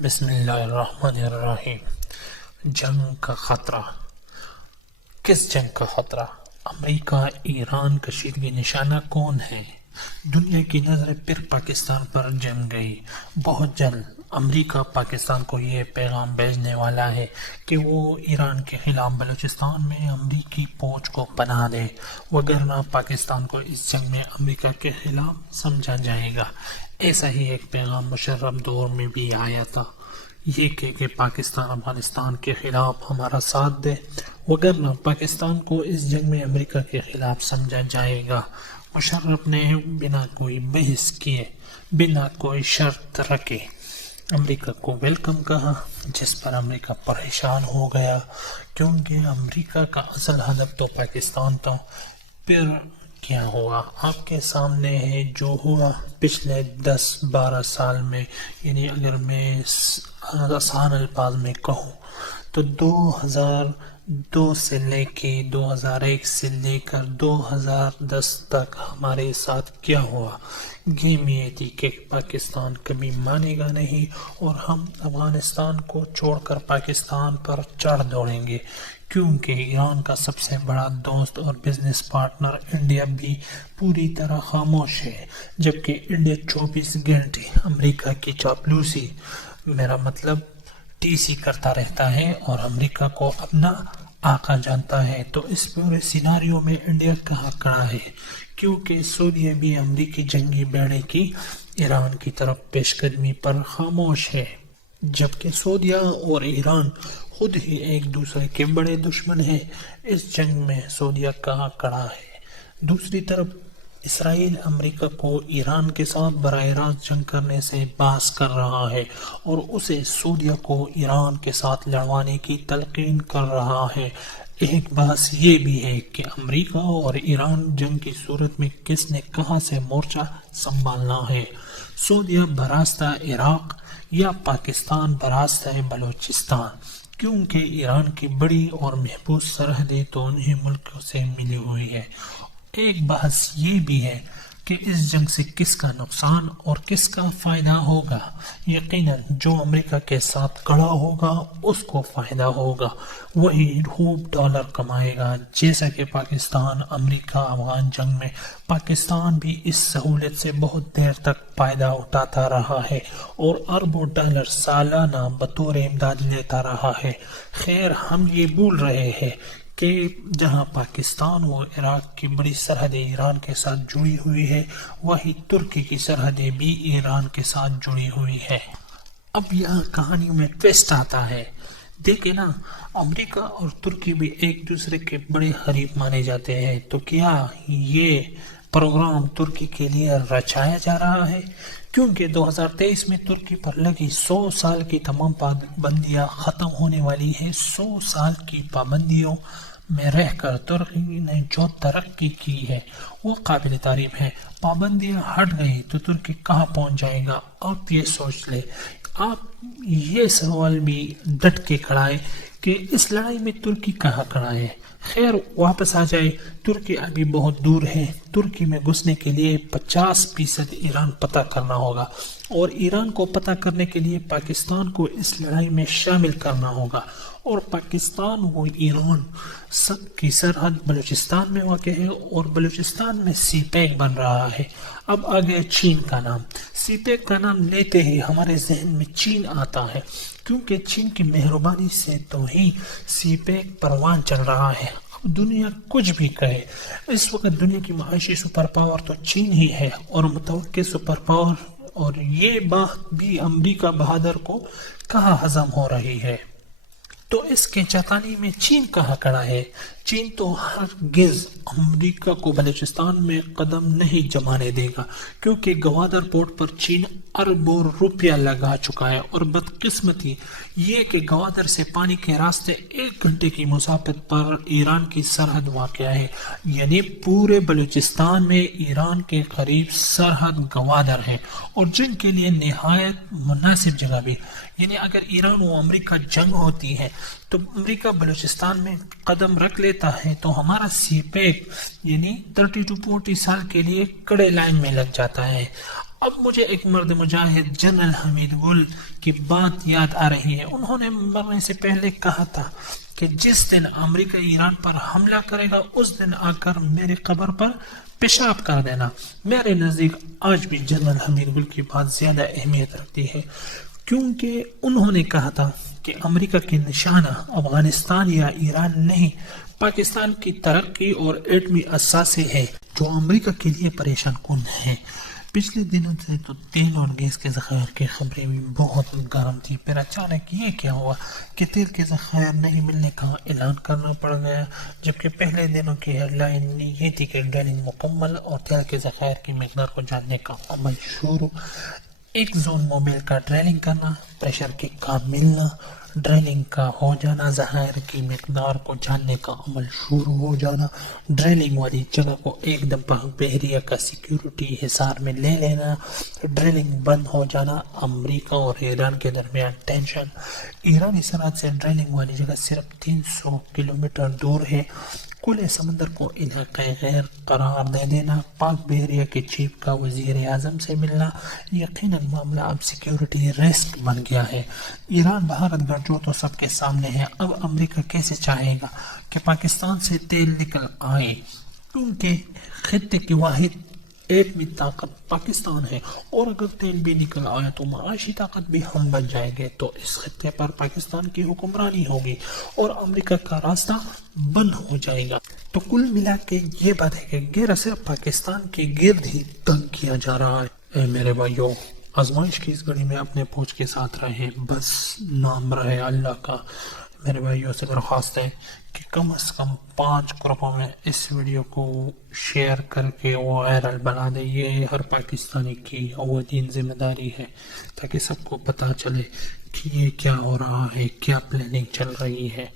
بسم اللہ الرحمن الرحیم۔ جنگ کا خطرہ۔ کس جنگ کا خطرہ؟ امریکہ ایران کشیدگی نشانہ کون ہے؟ دنیا کی نظریں پھر پاکستان پر جم گئی۔ بہت جلد امریکہ پاکستان کو یہ پیغام بھیجنے والا ہے کہ وہ ایران کے خلاف بلوچستان میں امریکی فوج کو پناہ دے، وگرنہ پاکستان کو اس جنگ میں امریکہ کے خلاف سمجھا جائے گا۔ ایسا ہی ایک پیغام مشرف دور میں بھی آیا تھا، یہ کہ پاکستان افغانستان کے خلاف ہمارا ساتھ دے، وگرنہ پاکستان کو اس جنگ میں امریکہ کے خلاف سمجھا جائے گا۔ مشرف نے بنا کوئی بحث کیے، بنا کوئی شرط رکھے امریکہ کو ویلکم کہا، جس پر امریکہ پریشان ہو گیا، کیونکہ امریکہ کا اصل ہدف تو پاکستان تھا۔ پھر کیا ہوا آپ کے سامنے ہے، جو ہوا پچھلے 10-12 سال میں۔ یعنی اگر میں آسان الفاظ میں کہوں تو 2002 سے لے کے 2001 سے لے کر 2010 تک ہمارے ساتھ کیا ہوا، گیم یہ تھی کہ پاکستان کبھی مانے گا نہیں اور ہم افغانستان کو چھوڑ کر پاکستان پر چڑھ دوڑیں گے، کیونکہ ایران کا سب سے بڑا دوست اور بزنس پارٹنر انڈیا بھی پوری طرح خاموش ہے، جبکہ انڈیا 24 گھنٹے امریکہ کی چاپلوسی، میرا مطلب ٹی سی کرتا رہتا ہے اور امریکہ کو اپنا آقا جانتا ہے۔ تو اس پورے سیناریو میں انڈیا کہاں کھڑا ہے، کیونکہ سعودیہ بھی امریکی جنگی بیڑے کی ایران کی طرف پیش قدمی پر خاموش ہے، جبکہ سعودیہ اور ایران خود ہی ایک دوسرے کے بڑے دشمن ہیں۔ اس جنگ میں سعودیہ کہاں کھڑا ہے؟ دوسری طرف اسرائیل امریکہ کو ایران کے ساتھ براہ راست جنگ کرنے سے باز کر رہا ہے اور اسے سعودیہ کو ایران کے ساتھ لڑوانے کی تلقین کر رہا ہے۔ ایک بات یہ بھی ہے کہ امریکہ اور ایران جنگ کی صورت میں کس نے کہاں سے مورچہ سنبھالنا ہے، سعودیہ براستہ عراق یا پاکستان براستہ بلوچستان، کیونکہ ایران کی بڑی اور محفوظ سرحدیں تو انہی ملکوں سے ملی ہوئی ہے۔ ایک بحث یہ بھی ہے کہ اس جنگ سے کس کا نقصان اور کس کا فائدہ ہوگا۔ یقیناً جو امریکہ کے ساتھ کھڑا ہوگا اس کو فائدہ ہوگا، وہی خوب ڈالر کمائے گا، جیسا کہ پاکستان امریکہ افغان جنگ میں پاکستان بھی اس سہولت سے بہت دیر تک فائدہ اٹھاتا رہا ہے اور اربوں ڈالر سالانہ بطور امداد لیتا رہا ہے۔ خیر، ہم یہ بھول رہے ہیں کہ جہاں پاکستان و عراق کی بڑی سرحدیں ایران کے ساتھ جڑی ہوئی ہے، وہی ترکی کی سرحدیں بھی ایران کے ساتھ جڑی ہوئی ہے۔ اب یہاں کہانی میں ٹویسٹ آتا ہے، دیکھیں نا، امریکہ اور ترکی بھی ایک دوسرے کے بڑے حریف مانے جاتے ہیں، تو کیا یہ پروگرام ترکی کے لیے رچایا جا رہا ہے؟ کیونکہ 2023 میں ترکی پر لگی 100 سال کی تمام پابندیاں ختم ہونے والی ہیں۔ 100 سال کی پابندیوں میں رہ کر ترکی نے جو ترقی کی ہے وہ قابل تعریف ہے۔ پابندیاں ہٹ گئی تو ترکی کہاں پہنچ جائے گا؟ آپ یہ سوچ لیں۔ آپ یہ سوال بھی ڈٹ کے کھڑا ہے کہ اس لڑائی میں ترکی کہاں کھڑا ہے؟ خیر، واپس آ جائے، ترکی ابھی بہت دور ہے۔ ترکی میں گھسنے کے لیے 50% ایران پتہ کرنا ہوگا، اور ایران کو پتہ کرنے کے لیے پاکستان کو اس لڑائی میں شامل کرنا ہوگا، اور پاکستان و ایران سب کی سرحد بلوچستان میں واقع ہے اور بلوچستان میں سی پیک بن رہا ہے۔ اب آ گیا چین کا نام۔ سی پیک کا نام لیتے ہی ہمارے ذہن میں چین آتا ہے، کیونکہ چین کی مہربانی سے تو ہی سی پیک پروان چل رہا ہے۔ اب دنیا کچھ بھی کہے، اس وقت دنیا کی معاشی سپر پاور تو چین ہی ہے اور متوقع سپر پاور، اور یہ بات بھی امریکہ بہادر کو کہاں ہضم ہو رہی ہے۔ تو اس کے چتانی میں چین کہاں کھڑا ہے؟ چین تو ہرگز امریکہ کو بلوچستان میں قدم نہیں جمانے دے گا، کیونکہ گوادر پورٹ پر چین اربوں روپیہ لگا چکا ہے، اور بدقسمتی یہ کہ گوادر سے پانی کے راستے 1 گھنٹے کی مسافت پر ایران کی سرحد واقع ہے، یعنی پورے بلوچستان میں ایران کے قریب سرحد گوادر ہے، اور جنگ کے لیے نہایت مناسب جگہ بھی۔ یعنی اگر ایران و امریکہ جنگ ہوتی ہے تو امریکہ بلوچستان میں قدم رکھ لیتا ہے تو ہمارا سی پیک یعنی 30 to 40 سال کے لیے کڑے لائن میں لگ جاتا ہے۔ اب مجھے ایک مرد مجاہد جنرل حمید گل کی بات یاد آ رہی ہے. انہوں نے مرنے سے پہلے کہا تھا کہ جس دن امریکہ ایران پر حملہ کرے گا اس دن آ کر میری قبر پر پیشاب کر دینا. میرے نزدیک آج بھی جنرل حمید گل کی بات زیادہ اہمیت رکھتی ہے، کیونکہ انہوں نے کہا تھا کہ امریکہ کی نشانہ افغانستان یا ایران نہیں، پاکستان کی ترقی اور ایٹمی اثاثے ہے جو امریکہ کے لیے پریشان کن ہے. پچھلے دنوں سے تو تیل اور گیس کے ذخائر کی خبریں بھی بہت گرم تھی، پھر اچانک یہ کیا ہوا کہ تیل کے ذخائر نہیں ملنے کا اعلان کرنا پڑ گیا، جبکہ پہلے دنوں کی ہیڈ لائن یہ تھی کہ ڈرلنگ مکمل اور تیل کے ذخائر کی مقدار کو جاننے کا عمل شروع. ایک زون موبائل کا ڈرلنگ کرنا، پریشر کک کا ملنا، ڈرلنگ کا ہو جانا، ذخائر کی مقدار کو جاننے کا عمل شروع ہو جانا، ڈرلنگ والی جگہ کو ایک دم بحریہ کا سیکیورٹی حصار میں لے لینا، ڈرلنگ بند ہو جانا، امریکہ اور ایران کے درمیان ٹینشن. ایرانی سرحد سے ڈرلنگ والی جگہ صرف 300 کلومیٹر دور ہے. کھلے سمندر کو علاقہ غیر قرار دے دینا، پاک بحریہ کے چیف کا وزیر اعظم سے ملنا، یقیناً معاملہ اب سیکیورٹی رسک بن گیا ہے. ایران بھارت گٹھجوڑ تو سب کے سامنے ہے. اب امریکہ کیسے چاہے گا کہ پاکستان سے تیل نکل آئے، کیونکہ خطے کی واحد ایٹمی طاقت پاکستان ہے، اور اگر تیل بھی نکل آیا تو معاشی طاقت بھی ہم بن جائیں گے، تو اس خطے پر پاکستان کی حکمرانی ہوگی اور امریکہ کا راستہ بند ہو جائے گا. تو کل ملا کے یہ بات ہے کہ گھیرا صرف پاکستان کے گرد ہی تنگ کیا جا رہا ہے. اے میرے بھائیو، آزمائش کی اس گھڑی میں اپنے پوچھ کے ساتھ رہے، بس نام رہے اللہ کا. میرے بھائیوں سے درخواست ہے کہ کم از کم 5 گروپوں میں اس ویڈیو کو شیئر کر کے وائرل بنا دیں. یہ ہر پاکستانی کی اولین ذمہ داری ہے، تاکہ سب کو پتہ چلے کہ یہ کیا ہو رہا ہے، کیا پلاننگ چل رہی ہے.